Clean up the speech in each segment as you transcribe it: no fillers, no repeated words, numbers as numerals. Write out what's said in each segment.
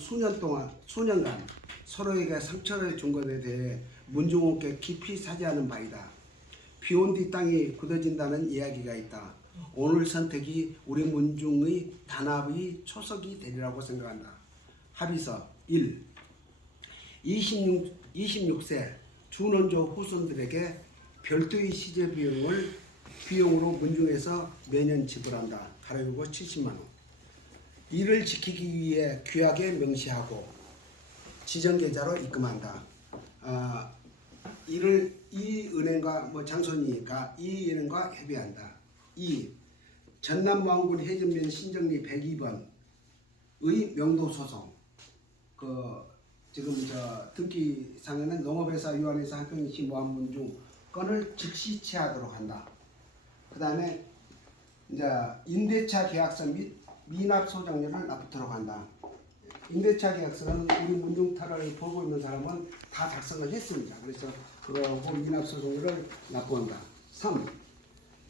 수년간 서로에게 상처를 준 것에 대해 문중호께 깊이 사죄하는 바이다. 비온 뒤 땅이 굳어진다는 이야기가 있다. 오늘 선택이 우리 문중의 단합의 초석이 되리라고 생각한다. 합의서 1. 26세 준원조 후손들에게 별도의 시제 비용으로 문중에서 매년 지불한다. 가로열고 70만 원. 이를 지키기 위해 규약에 명시하고 지정계좌로 입금한다. 이 은행과 장손이니까 이 은행과 협의한다. 2. 전남모항군 해전면 신정리 102번의 명도소송. 지금 등기상에는 농업회사 유한회사 한평시 모함문중 건을 즉시 취하도록 한다. 그 다음에 임대차 계약서 및 미납 소장료를 납부토록 한다. 임대차 계약서는 우리 문중터를 보고 있는 사람은 다 작성을 했습니다. 그래서 그거하고 미납 소장료를 납부한다. 3.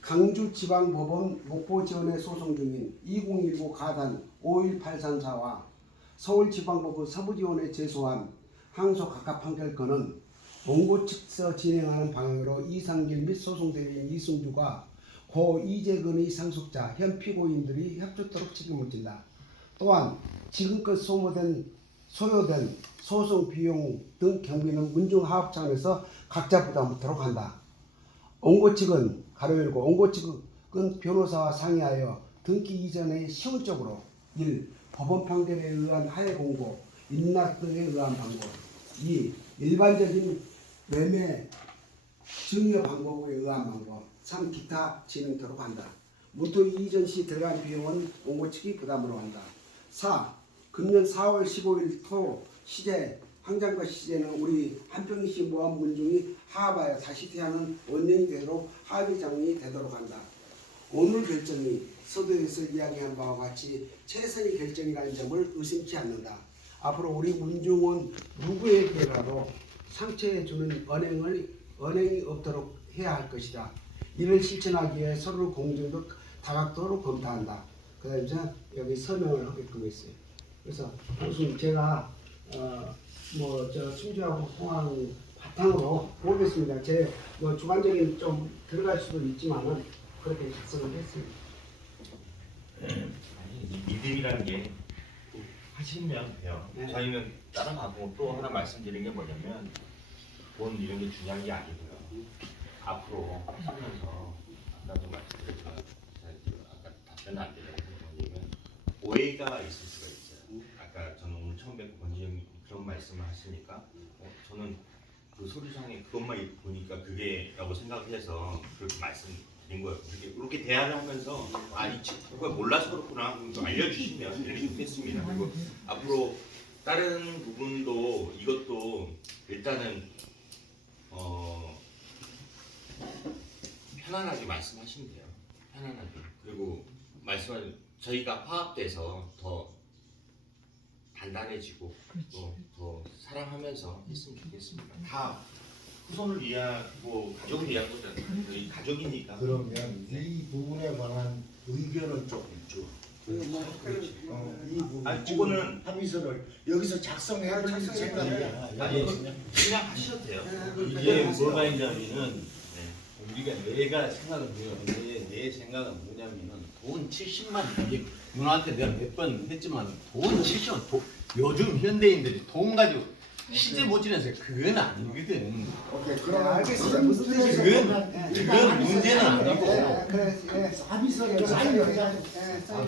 강주지방법원 목포지원에 소송 중인 2019 가단 51834와 서울지방법원 서부지원에 제소한 항소 각각 판결건은 원고 측서 진행하는 방향으로 이상길 및 소송대리인 이승주가 고 이재근의 상속자 현 피고인들이 협조토록 책임을 진다. 또한 지금껏 소요된 소송 비용 등 경비는 문중하업 차원에서 각자 부담하도록 한다. 원고 측은 원고 측은 변호사와 상의하여 등기 이전에 시효적으로 1. 법원 판결에 의한 하해 공고, 인락 등에 의한 방법. 2. 일반적인 매매 증여 방법에 의한 방법. 3. 기타 진행토록 한다. 무토 이전 시 들어간 비용은 원고 측이 부담으로 한다. 4. 금년 4월 15일 토 시제 황장과 시제는 우리 한평시 모함문중이 하합하여 다시 태하는 원년이 되도록 합의장이 되도록 한다. 오늘 결정이 서두에서 이야기한 바와 같이 최선의 결정이라는 점을 의심치 않는다. 앞으로 우리 문중은 누구에게라도 상처해 주는 언행이 없도록 해야 할 것이다. 이를 실천하기 위해 서로를 공정적 다각도로 검토한다. 그 다음에 여기 서명을 하게끔 했어요. 그래서 방금 제가 충주하고 공항 바탕으로 보겠습니다. 제 주관적인 좀 들어갈 수도 있지만은 그렇게 작성을 했습니다. 아니, 믿음이라는 게 하시면 돼요. 네. 저희는 따라가고 또 하나 말씀드리는 게 뭐냐면 돈 이런 게 중요한 게 아니고요. 앞으로 하시면서 아까도 말씀드렸지만 아까 답변 안 드려서 뭐냐면 오해가 있을 수가 있어요. 아까 저는 오늘 처음 뵙고 권지영님 그런 말씀을 하시니까 저는 그 서류상에 그것만 보니까 그게라고 생각해서 그렇게 말씀드린 거예요. 이렇게 대화를 하면서 아니 그걸 몰라서 그렇구나 좀 알려주시면 이렇게 좋겠습니다. 그리고 앞으로 다른 부분도 이것도 일단은 편안하게 말씀하시면 돼요. 편안하게. 그리고 저희가 화합돼서 더 단단해지고 또 더 사랑하면서 했으면 좋겠습니다. 다 후손을 위하고 가족을 위한 거잖아요. 저희 가족이니까. 그러면 이 부분에 관한 의견은 좀 있죠. 이 부분 그거는 합의서를 여기서 작성해야 될 생각이야. 아니 그냥 하셔도 돼요. 이게 뭐가 있냐면은 우리가 내가 생각은 내 생각은 뭐냐면은 돈 70만 이게 누나한테 내가 몇 번 했지만 돈 70만 요즘 현대인들이 돈 가지고 시대 못 지내서 그건 아니거든. 오케이, 그럼 알겠습니다. 무슨 뜻인지. 그건 문제는 아니고 합의서를 사인을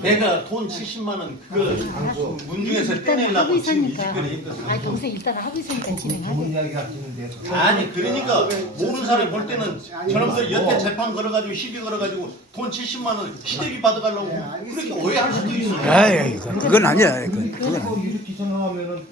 내가 돈 70만 원 그거 문중에서 떼내려고 지금 이 짓거리 했거든. 아니 동생 일단 합의서니까 진행하고. 이야기 하시는데 아니 그러니까 모르는 사람이 볼 때는 저놈들 여태 재판 걸어가지고 시비 걸어가지고 돈 70만 원 시대비 받아가려고 그렇게 오해할 수도 있어. 에이, 그건 아니야. 그건 이렇게 생각하면은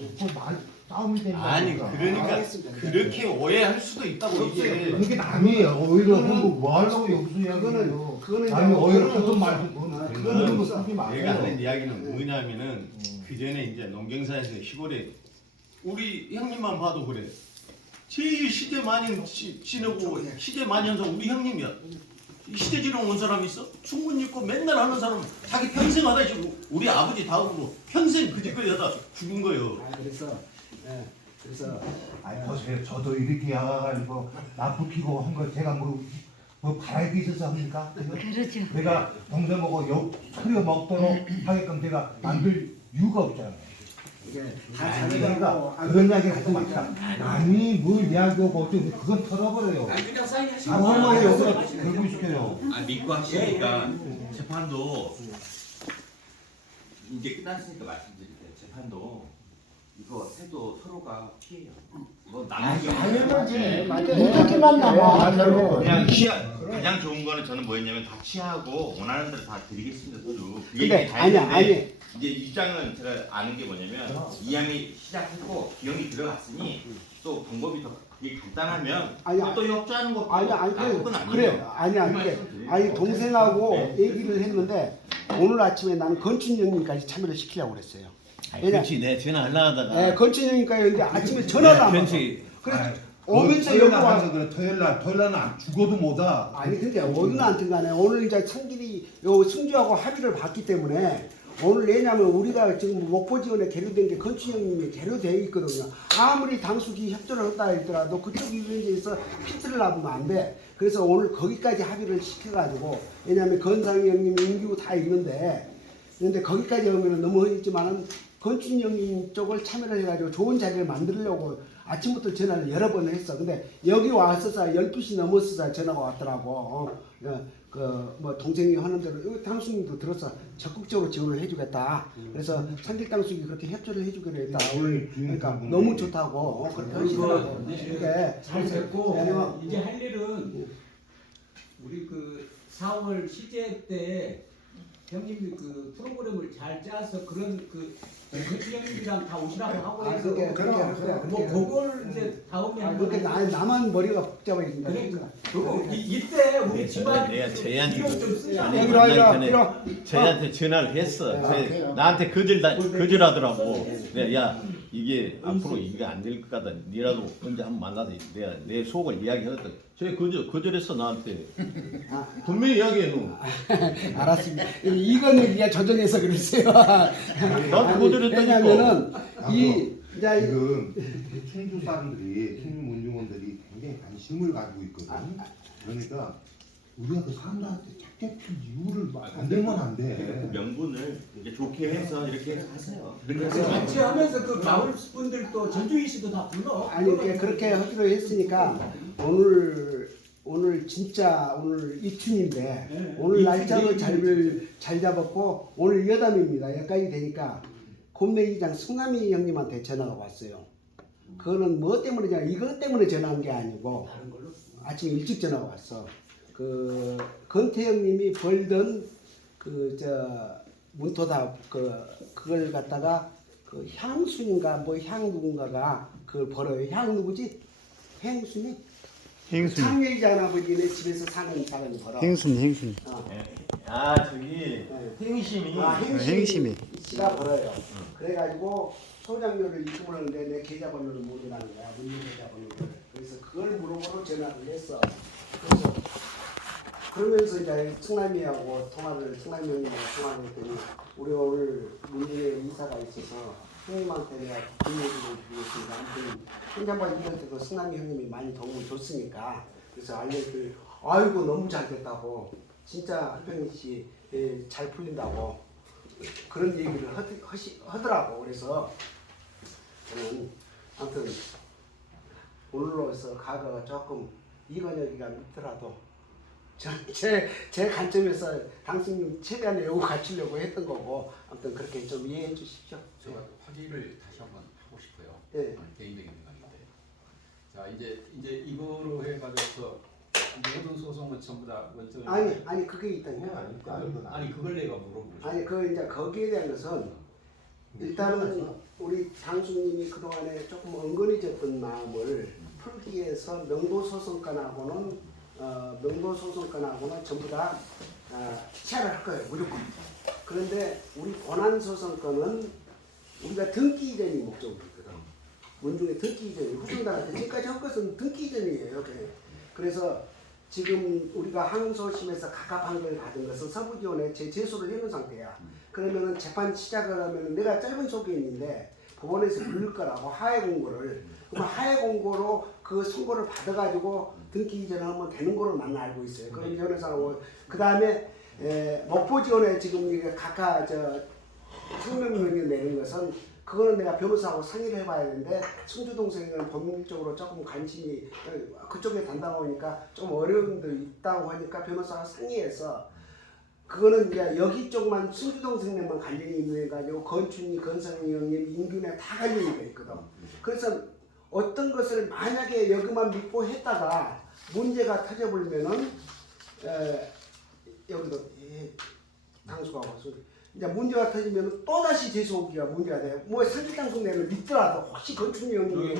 싸움이 되는 아니 그러니까 그렇게 오해할 수도 있다고 이게. 그게 남이에요. 오히려 뭐 하려고 여기서 이야기해요. 그거는 아니 오히려 그돈 말고 그거는 뭐 없어. 쓰지 마세요. 내가 하는 이야기는 뭐냐면은 그 전에 이제 농경사에서 시골에 우리 형님만 봐도 그래. 제일 시대 많이 지내고 시대 많이 한사 우리 형님이야. 시대지령 온 사람이 있어? 충분 있고 맨날 하는 사람 자기 평생 하다 지금 우리 아버지 다음으로 평생 그짓거리 하다 죽은 거예요. 그래서 아니 보세요. 저도 이렇게 야가지고 나쁘 피고 한 거 제가 뭐 바랄 게 있어서 합니까? 그렇죠. 내가 동생하고 욕 차려 먹도록 하게끔 내가 만들 이유가 없잖아요. 이게 그러니까 그런 이야기 하지 맙시다. 아니 뭘 이야기하고 어쩌고 그건 털어버려요. 그냥 사인하시고 아무나 여기서 들고 있어요. 믿고 하시니까 재판도 이제 끝났으니까 말씀드릴게요. 재판도 이거 해도 서로가 피해요. 뭐 남는 당연하지. 맞아요. 무조건만 남아. 결국. 그냥 가장 좋은 거는 저는 뭐였냐면 다 취하고 원하는 대로 다 드리겠습니다. 저도 그 근데 얘기 다 아니야, 했는데 이제 입장은 제가 아는 게 뭐냐면 이양이 시작했고 기영이 들어갔으니 또 방법이 더 그게 간단하면 아니야. 또 협조하는 것도 아니 나쁜 건 아니에요. 그래요. 아니야 그 이게 말씀드리는 아니 거예요. 동생하고 네. 얘기를 했는데 오늘 아침에 나는 건춘영님까지 참여를 시키려고 그랬어요. 그렇지 내 전화하려 하다가 네, 건춘영님까지 했는데 아침에 전화를 안 받아. 그렇지. 그래서 오면서 여기 와서 그래. 토요일날 안 죽어도 못와. 아니 근데 오늘 안든 간에 오늘 이제 성길이 요 승주하고 합의를 봤기 때문에 오늘 왜냐면 우리가 지금 목포지원에 계류된 게 건춘영님이 계류되어 있거든요. 아무리 당수기 협조를 한다 하더라도 그쪽 위원회에서 피트를 놔두면 안 돼. 그래서 오늘 거기까지 합의를 시켜가지고 왜냐면 건상이 형님, 임기우 다 있는데 근데 거기까지 오면 너무 했지만은 건춘영님 쪽을 참여를 해가지고 좋은 자리를 만들려고 아침부터 전화를 여러 번을 했어. 근데 여기 와서서 12시 넘었어서 전화가 왔더라고. 뭐 동생이 하는 대로 여기 당수님도 들어서 적극적으로 지원을 해주겠다. 그래서 상길 당수기 그렇게 협조를 해주기로 했다. 오늘 그러니까 너무 좋다고 그렇게 하시더라고. 이렇게 잘 됐고 왜냐면 이제 할 일은 우리 그 4월 시제 때 형님이 그 프로그램을 잘 짜서 그런 그 형님이랑 다 오시라고 하고 해서 그렇게 뭐 그걸 이제 다음에 한번 그렇게 나만 머리가 복잡해 있는 그러니까 그리고 이때 우리 집안 내가 제안이 이름 좀 쓰자. 여기로 와라, 전에 이리 저희한테 전화를 했어. 나한테 거절하더라고. 내가 야 이게 앞으로 이게 안 될 것 같다. 니라도 언제 한번 만나서 내가 내 속을 이야기하거든. 저희 거절했어 나한테. 분명히 이야기해 너. 알았습니다. 이거는 그냥 조정해서 그랬어요. 나한테 거절했다니까. 왜냐면은 이 이제 지금 충주 사람들이 충주 문중원들이 굉장히 관심을 가지고 있거든. 그러니까 우리가 그 사람들한테 작게 필 이유를 만들면 안 그 돼. 명분을 이제 좋게 해서 이렇게 해서 하세요. 그래서 같이 하면서 그 마을 분들도 전주희 씨도 다 불러. 아니 그렇게 하기로 했으니까 오늘 진짜 오늘 이춘인데 네, 오늘 날짜를 이춘. 잘 잡았고 오늘 여담입니다. 여기까지 되니까 곰내기장 승남이 형님한테 전화가 왔어요. 그거는 뭐 때문이냐 이것 때문에 전화한 게 아니고 아침에 일찍 전화가 왔어. 그 건태형님이 벌던 그 문토다 그걸 갖다가 그 향순인가 뭐 향 누군가가 그걸 벌어요. 향 누구지? 행순이? 행순이. 창렬이자 할아버지네 집에서 사는 사람이 벌어. 행순이. 아 저기 행심이. 행심이. 씨가 벌어요. 그래가지고 소장료를 입금을 하는데 내 계좌번호를 모르라는 거야. 문제 계좌번호를. 그래서 그걸 물어보러 전화를 했어. 그러면서 이제 승남이하고 승남이 형님하고 통화를 했더니 우리 오늘 문제에 이사가 있어서 형님한테 내가 뒷얘기를 드리겠습니다. 아무튼 행정관 이런데도 승남이 형님이 많이 도움을 줬으니까 그래서 알려드릴 아이고 너무 잘 됐다고 진짜 한평희 씨 잘 풀린다고 그런 얘기를 하더라고. 그래서 저는 아무튼 오늘로서 과거가 조금 이건혁이가 묻더라도 제 관점에서 당신님 최대한 외우고 갖추려고 했던 거고 아무튼 그렇게 좀 이해해 주십시오. 제가 확인을 다시 한번 하고 싶어요. 예. 개인적인 생각인데. 자 이제 이거로 해가지고서 모든 소송은 전부 다 원점. 아니 그게 있다니까. 아니 그걸 내가 물어보고 싶어요. 아니 그 이제 거기에 대한 것은 일단은 우리 당수님이 그동안에 조금 엉거리졌던 마음을 풀기 위해서 명도소송권하고는 전부 다 취하를 할 거예요. 무조건. 그런데 우리 권한소송권은 우리가 등기 이전이 목적으로 있거든. 문중에 등기 이전이 후생당한테 지금까지 한 것은 등기 이전이에요. 그래서 지금 우리가 항소심에서 각각 판결을 받은 것은 서부지원에 제소를 해놓은 상태야. 그러면은 재판 시작을 하면 내가 짧은 소개인데 법원에서 부를 거라고 하해 공고를. 그럼 하해 공고로 그 선고를 받아가지고 등기 이전하면 되는 거로 나는 알고 있어요. 그런 면에서 그 다음에 목포지원에 지금 이게 각각 성명명령 내는 것은 그거는 내가 변호사하고 상의를 해봐야 되는데 승주 동생은 법률적으로 조금 관심이 그쪽에 담당하니까 좀 어려움도 있다고 하니까 변호사가 상의해서 그거는 이제 여기 쪽만 승주 동생네만 관련이 있는 거 가지고 건춘이, 건성이 형님, 인균에 다 관련이 돼 있거든. 그래서 어떤 것을 만약에 여기만 믿고 했다가 문제가 터져버리면은 여기도 당수가 와서 이제 문제가 터지면 또 다시 재소기가 문제가 돼요. 뭐 상기당수 내를 믿더라도 혹시 건축이 형님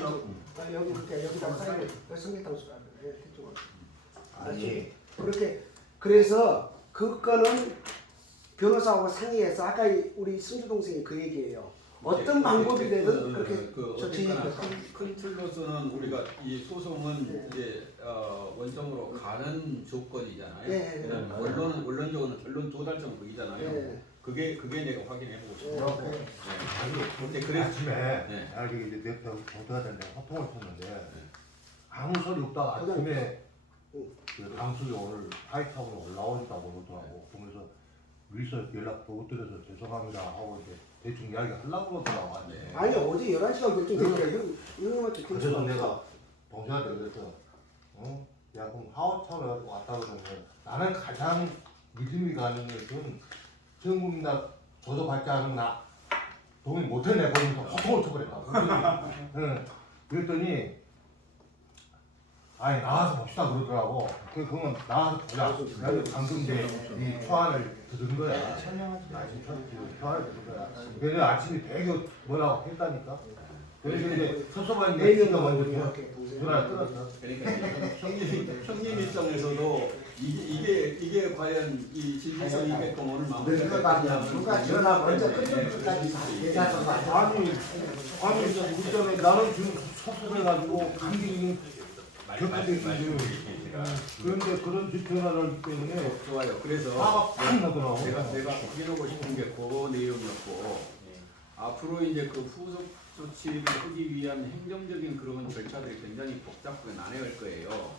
여기 그렇게 여기다 쌓이는 상기당수가 대충 아니 그렇게 그래서 그거는 변호사하고 상의해서 아까 우리 승주 동생이 그 얘기예요. 어떤 방법이 되든 그렇게 조치해야 큰 틀로서는 우리가 이 소송은 네. 이제 원점으로 가는 조건이잖아요. 네. 그다음에 원론적으로는 결론 2달 정도 걸리잖아요. 네. 그게 내가 확인해 보고 네. 싶어요. 네. 근데 그 그래서 아침에 네. 내가 이제 내 경찰한테 화통을 쳤는데 아무 소리 없다가 아침에 그 당수이 오늘 하이타운에 올라오니다고 그러더라고. 그러면서 위에서 연락 못 드려서 죄송합니다 하고 이제 대충 이야기 하려고 그러더라고. 네. 아니 어제 11시간 결정됐어요. 형님한테 그래서 내가 동생한테 그랬어. 야 그럼 하우타운에 왔다 그러면 나는 가장 믿음이 가는 것은 전국민 다 조조받지 않은 나 동의 못해내 버리면서 허통을 쳐버렸다. 응. 그랬더니 아니 나와서 봅시다 그러더라고. 그건 나와서 보자. 그래서 방금 이제 이 초안을 들은 거야. 초안을 들은 거야. 그래서 아침에 되게 뭐라고 했다니까. 그래서 이제 서서만 내기가 먼저 전화를 끊었어. 그러니까 형님 입장에서도 이게 과연 이 진실성이 있게끔 오늘 누가 전화 먼저 끊는 것까지 다 얘기하는 거 아니야? 아니 그때문에 나는 지금 서술해가지고 감기 격하게 지금 그런데 그런 집회를 하기 때문에 좋아요. 그래서 화가 팍 나더라고. 내가 확인하고 싶은 게 그 내용이었고 앞으로 이제 그 후속 조치를 하기 위한 행정적인 그런 절차들이 굉장히 복잡하게 난해할 거예요.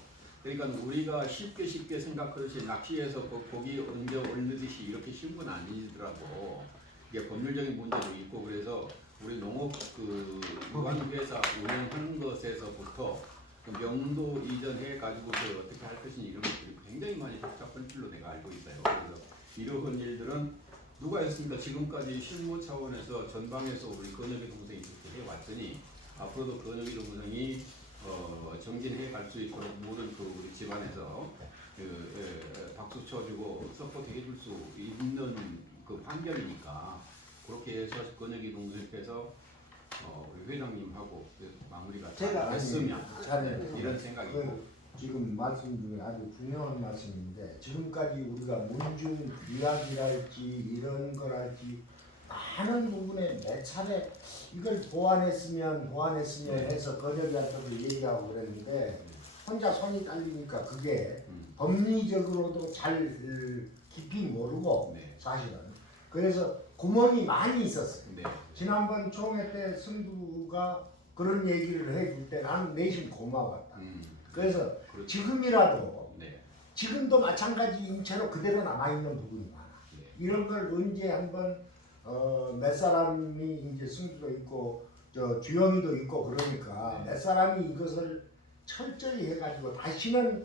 그러니까 우리가 쉽게 생각하듯이 낚시해서 고기 언제 올리듯이 이렇게 쉬운 건 아니더라고. 이게 법률적인 문제도 있고 그래서 우리 농업 그 유한회사 운영하는 것에서부터 그 명도 이전해 가지고 어떻게 할 것인지 이런 것들이 굉장히 많이 복잡한 줄로 내가 알고 있어요. 그래서 이러한 일들은 누가 했습니까? 지금까지 실무 차원에서 전방에서 우리 건혁의 동생이 이렇게 해왔으니 앞으로도 건혁의 동생이 정진해 갈 수 있도록 모든 그 우리 집안에서 박수 쳐주고 서포트 해줄 수 있는 그 판결이니까 그렇게 해서 건혁의 동생께서 우리 회장님하고 마무리가 잘 됐으면 이런 생각이고. 지금 말씀 중에 아주 중요한 말씀인데 지금까지 우리가 문중 규약이랄지 이런 거랄지 많은 부분에 몇 차례 이걸 보완했으면 해서 건혁이한테도 얘기하고 그랬는데 혼자 손이 딸리니까 그게 법리적으로도 잘 깊이 모르고 사실은 그래서 구멍이 많이 있었어요. 지난번 총회 때 승두가 그런 얘기를 해줄 때 나는 내심 고마웠다. 그래서 그렇죠. 지금이라도 지금도 마찬가지 인체로 그대로 남아있는 부분이 많아. 이런 걸 언제 한번 몇 사람이 이제 승주도 있고 주영이도 있고 그러니까 몇 사람이 이것을 철저히 해가지고 다시는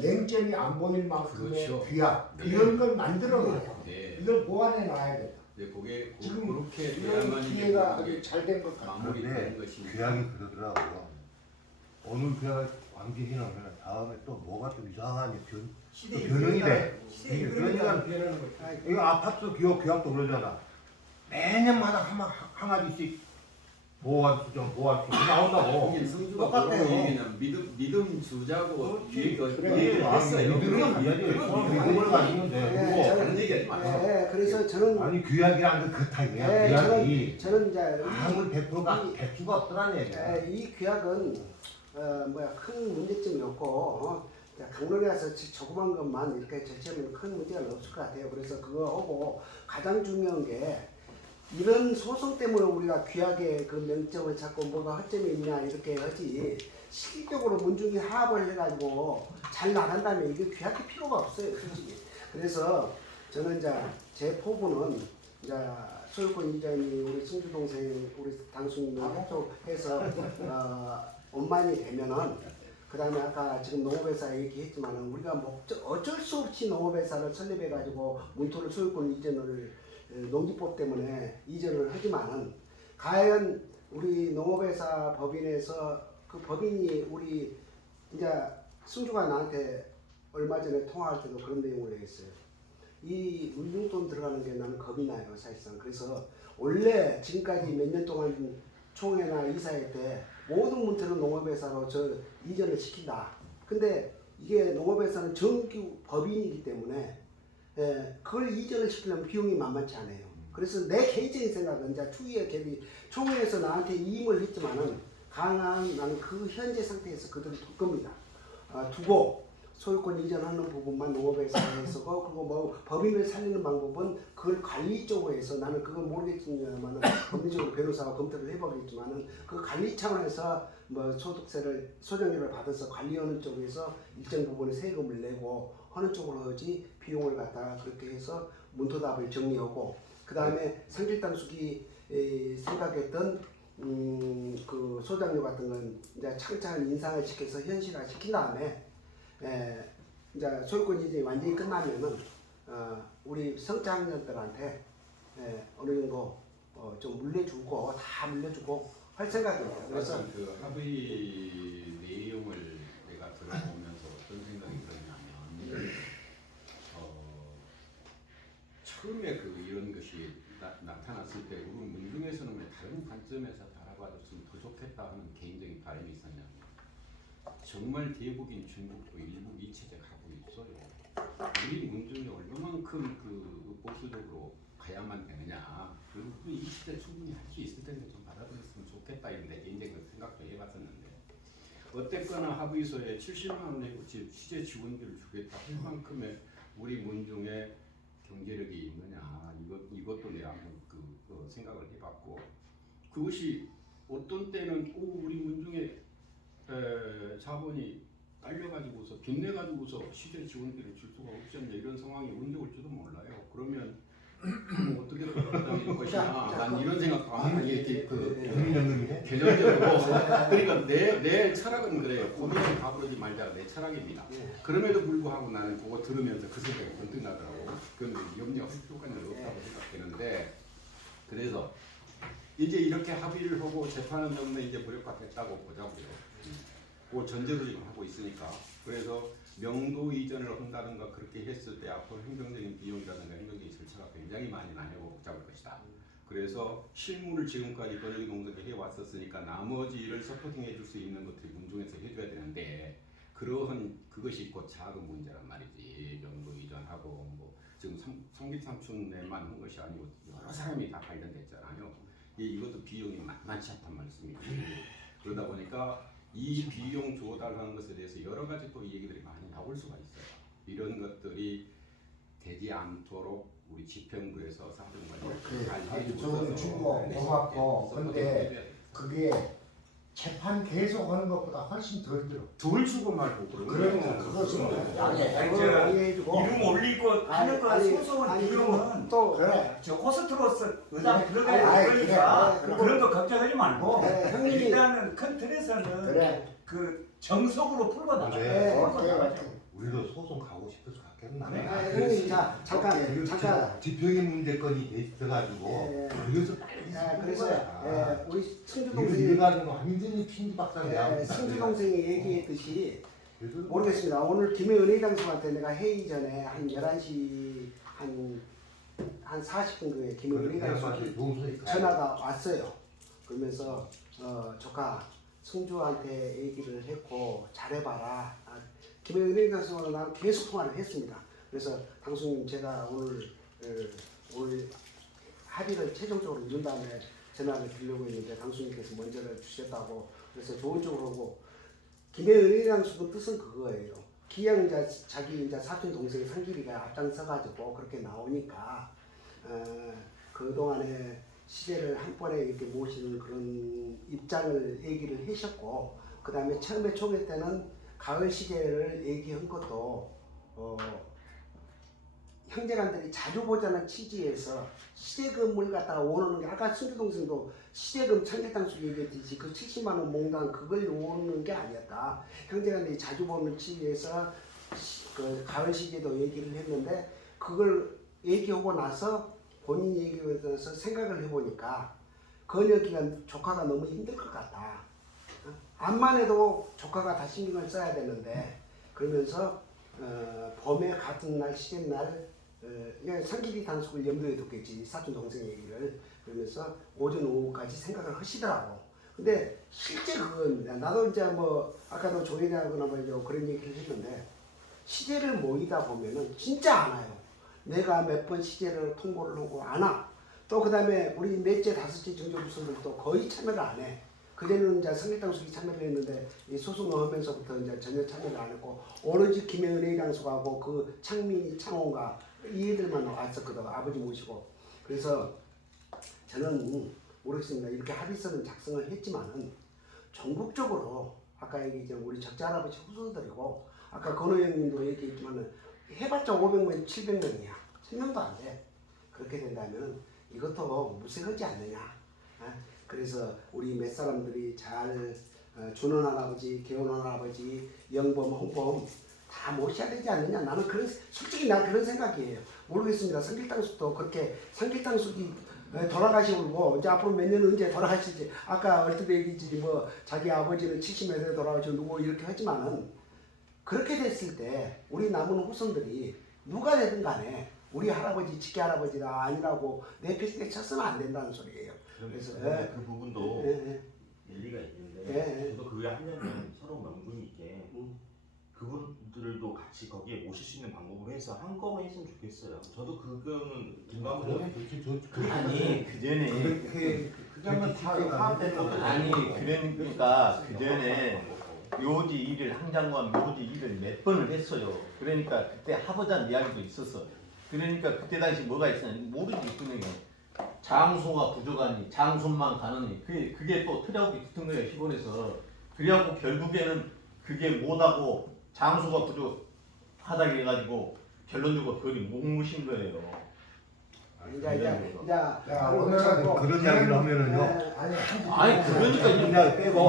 맹점이 안 보일 만큼의 그렇죠. 규약 이런 걸 만들어놔요. 네. 이걸 보완해 놔야 돼. 그게 지금 그렇게 이런 돼야만 기회가 아주 잘 된 것 같아요. 마무리되는 것이니까. 규약이 그러더라고요. 오늘 규약을 완기해 놓으면 다음에 또 뭐가 좀 이상한 변형이 돼. 그러니까 이거 아파트 규약도 그러잖아. 매년마다 한 가지씩 보완 수정 나온다고. 똑같아요. 믿음 주자고 했어요. 믿음을 가지면 돼. 다른 얘기하지 마세요. 그래서 저는 아니 규약이란 게 그타입이야. 규약이 저는 이제 아무 100%가 백수가 없더란 얘기야. 이 규약은 큰 문제점이 없고 강론에 와서 조그만 것만 이렇게 제치하면 큰 문제가 없을 것 같아요. 그래서 그거 하고 가장 중요한 게 이런 소송 때문에 우리가 귀하게 그 명점을 찾고 뭐가 허점이 있냐 이렇게 하지 실질적으로 문중이 합을 해가지고 잘 나간다면 이게 귀하게 필요가 없어요. 솔직히. 그래서 저는 이제 제 포부는 이제 소유권 이전이 우리 승주 동생 우리 당수님이 협조해서 원만이 되면은 그 다음에 아까 지금 농업회사 얘기했지만은 우리가 어쩔 수 없이 농업회사를 설립해가지고 문토를 소유권 이전을 농지법 때문에 이전을 하지만은 과연 우리 농업회사 법인에서 그 법인이 우리 이제 승주가 나한테 얼마 전에 통화할 때도 그런 내용을 얘기했어요. 이 문중돈 들어가는 게 나는 겁이 나요 사실상. 그래서 원래 지금까지 몇 년 동안 총회나 이사회 때 모든 문태는 농업회사로 저 이전을 시킨다. 근데 이게 농업회사는 정규 법인이기 때문에 그걸 이전을 시키려면 비용이 만만치 않아요. 그래서 내 개인적인 생각은 이제 추후에 개비 총회에서 나한테 이임을 했지만은 강한 나는 그 현재 상태에서 그대로 둘 겁니다. 두고 소유권 이전하는 부분만 농업회사에 쓰고 그리고 뭐 법인을 살리는 방법은 그걸 관리 쪽으로 해서 나는 그건 모르겠지만은 법리적으로 변호사와 검토를 해보겠지만은 그 관리 차원에서 뭐 소득세를 소정료를 받아서 관리하는 쪽에서 일정 부분의 세금을 내고 하는 쪽으로 하지 비용을 갖다가 그렇게 해서 문토답을 정리하고 그 다음에 상길당수기 생각했던 그 소장료 같은 건 이제 차근차근 인상을 시켜서 현실화 시킨 다음에 이제 소유권 이전이 완전히 끝나면은 우리 성장년들한테 어느 정도 좀 물려주고 다 물려주고 할 생각입니다. 그래서 그 합의 내용을 내가 들어보면서 어떤 생각이 들었냐면 처음에 그 이런 것이 나타났을 때 우리 문중에서는 왜 다른 관점에서 바라봐줬으면 부족했다 하는 개인적인 바람이 있었냐면 정말 대북인 중국도 일부 이체제 가고 있어요. 우리 문중이 얼마만큼 그 보수적으로 가야만 되느냐. 그리고 그 이체제 충분히 할 수 있을 텐데 좀 받아들였으면 좋겠다 이런데 개인적인 생각도 해봤었는데 어쨌거나 합의서에 70만 원의 취재 지원비를 주겠다 할 만큼의 우리 문중의 경제력이 있느냐 이것도 내가 한번 그 생각을 해봤고 그것이 어떤 때는 우리 문중에 자본이 딸려가지고서 빚내가지고서 시제 지원비를 줄 수가 없지 않냐 이런 상황이 언제 올지도 몰라요. 그러면 뭐 어떻게 될것이냐 난 이런 생각도 많이 이렇게 개념적으로 그러니까 내 철학은 그래요. 고민을 다 부르지 말자 내 철학입니다. 그럼에도 불구하고 나는 그거 들으면서 그 생각이 번뜩 나더라고. 그건 염려 효과는 없다고 생각되는데 그래서 이제 이렇게 합의를 하고 재판은 정도 이제 무력화됐다고 보자고요. 그 전제도 지금 하고 있으니까 그래서 명도 이전을 한다든가 그렇게 했을 때 앞으로 행정적인 비용이라든가 행정적인 절차가 굉장히 많이 나뉘고 복잡할 것이다. 그래서 실무를 지금까지 번역이 농성에 해왔었으니까 나머지 일을 서포팅해 줄 수 있는 것들이 문중에서 해줘야 되는데 그러한 그것이 곧 작은 문제란 말이지. 명도 이전하고 뭐 지금 성길삼촌에만 한 것이 아니고 여러 사람이 다 관련됐잖아요. 이것도 비용이 만만치 않단 말씀이에요. 그러다 보니까 이 비용 조달하는 것에 대해서 여러 가지 또 얘기들이 많이 나올 수가 있어요. 이런 것들이 되지 않도록 우리 집행부에서 사정관리를 잘 해주고 주고 고맙고 근데 그게 재판 계속 하는 것보다 훨씬 덜 들어. 덜 주고 말고 그러니까 그것은 양해해주고 이름 올리고 하는 거 소송은 비용은 또 그래. 저 호스트로서 의당 그래. 들어가야 그러니까 그래. 그런 거 걱정하지 말고 형님이 일단은 큰 틀에서는 그래. 그 정석으로 풀고 나가. 그래. 오케이. 우리도 소송 가고 싶어서 갔겠나? 형님 잠깐 지평의 문제건이 돼가지고 여기서 빨리 그래서 우리 승주 이거 동생이 이래가지고 완전히 핀박상이야. 승주 동생이 얘기했듯이 모르겠습니다. 오늘 김혜은혜 당수한테 내가 회의 전에 한 11시 한 40분 그에 김혜은혜 당수한테 전화가 왔어요. 그러면서 조카 승주한테 얘기를 했고 잘해봐라. 김혜은혜 당수와 나는 계속 통화를 했습니다. 그래서 당수님 제가 오늘 합의를 최종적으로 이룬 다음에 전화를 드리려고 했는데 당수님께서 먼저를 주셨다고 그래서 좋은 쪽으로 오고 김혜은혜 당수의 뜻은 그거예요. 기왕 이제 자기 이제 사촌 동생 상길이가 앞장서가지고 그렇게 나오니까 그 동안에 시대를 한 번에 이렇게 모시는 그런 입장을 얘기를 하셨고, 그 다음에 처음에 초기 때는 가을 시제를 얘기한 것도 형제간들이 자주 보자는 취지에서 시대금을 갖다가 원하는 게, 아까 승규 동생도 시대금 청계탕수 얘기했듯이 그 70만 원 몽당 그걸 원하는 게 아니었다. 형제간들이 자주 보는 취지에서 그 가을 시제도 얘기를 했는데, 그걸 얘기하고 나서 본인 얘기에 대해서 생각을 해보니까 건여기가 조카가 너무 힘들 것 같다. 암만 해도 조카가 다 신경을 써야 되는데, 그러면서 봄에 같은 날 시된 날 상길이 단속을 염두에 뒀겠지, 사촌 동생 얘기를. 그러면서 오전 오후까지 생각을 하시더라고. 근데 실제 그건 나도 이제 뭐 아까도 조회하거나 뭐 그런 얘기를 했는데, 시제를 모이다 보면은 진짜 안 와요. 내가 몇 번 시제를 통보를 하고 안 와. 또 그 다음에 우리 넷째 다섯째 중조부서들도 거의 참여를 안 해. 그전에는 이제 성길당수기 참여를 했는데 이 소송을 하면서부터 이제 전혀 참여를 안 했고, 오로지 김혜은의 당수하고 그 창민이 창원가 이 애들만 왔었거든, 아버지 모시고. 그래서 저는 모르겠습니다. 이렇게 합의서는 작성을 했지만은 전국적으로 아까 얘기했지만 우리 적자 할아버지 후손들이고, 아까 건호 형님도 얘기했지만은 해봤자 500명, 700명이야. 1000명도 안 돼. 그렇게 된다면 이것도 무색하지 않느냐. 그래서 우리 몇 사람들이 잘 준원 할아버지, 개원 할아버지, 영범, 홍범 다 모셔야 되지 않느냐. 나는 솔직히 난 그런 생각이에요. 모르겠습니다. 성길당숙도 그렇게 성길당숙이 돌아가시고 이제 앞으로 몇 년은 언제 돌아가실지, 아까 얼핏 얘기했지 뭐 자기 아버지는 70몇 세에 돌아가시고 누구 이렇게 하지만은, 그렇게 됐을 때 우리 남은 후손들이 누가 되든 간에 우리 할아버지, 직계 할아버지가 아니라고 내 필때 쳤으면 안 된다는 소리예요. 그래서 그 부분도 일리가 있는데, 저도 그게 하려면 서로 명분이 있게 그분들도 같이 거기에 모실 수 있는 방법으로 해서 한꺼번에 했으면 좋겠어요. 저도 그거는 공감을 아니 그 전에 그러면 다 화합된 것도 아니 그러니까 그 전에 묘지 일을 항장관 묘지 일을 몇 번을 했어요. 그러니까 그때 하보자는 이야기도 있었어. 그러니까 그때 당시 뭐가 있었냐 모르지. 그러니까 장소가 부족하니 장손만 가느니 그게 또 트라우기 붙은 거예요, 시골에서. 그래갖고 결국에는 그게 못하고 장소가 부족하다고 해가지고 결론적으로 거의 못 무신 거예요. 오늘은 그런 이야기를 하면은요. 아니 그러니까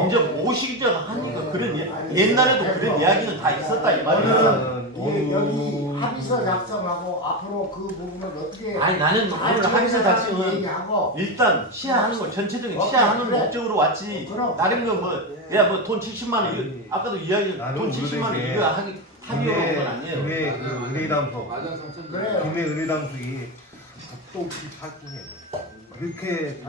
이제 모시자 하니까 그런 옛날에도 그런 이야기는 다 있었다 이 말이야. 여기 합의서 작성하고 앞으로 그 부분을 어떻게 아니 나는 오늘 합의서 작성은 얘기하고 일단 시야하는 거 전체적인 시야하는 목적으로 왔지. 나름대로 뭐돈 70만 원 아까도 이야기 돈 70만 원 이거 합의로 온 건 아니에요. 김해 은혜당석, 과장 상천 그래요. 김해 은혜당석이 또 사건이에요. 그렇게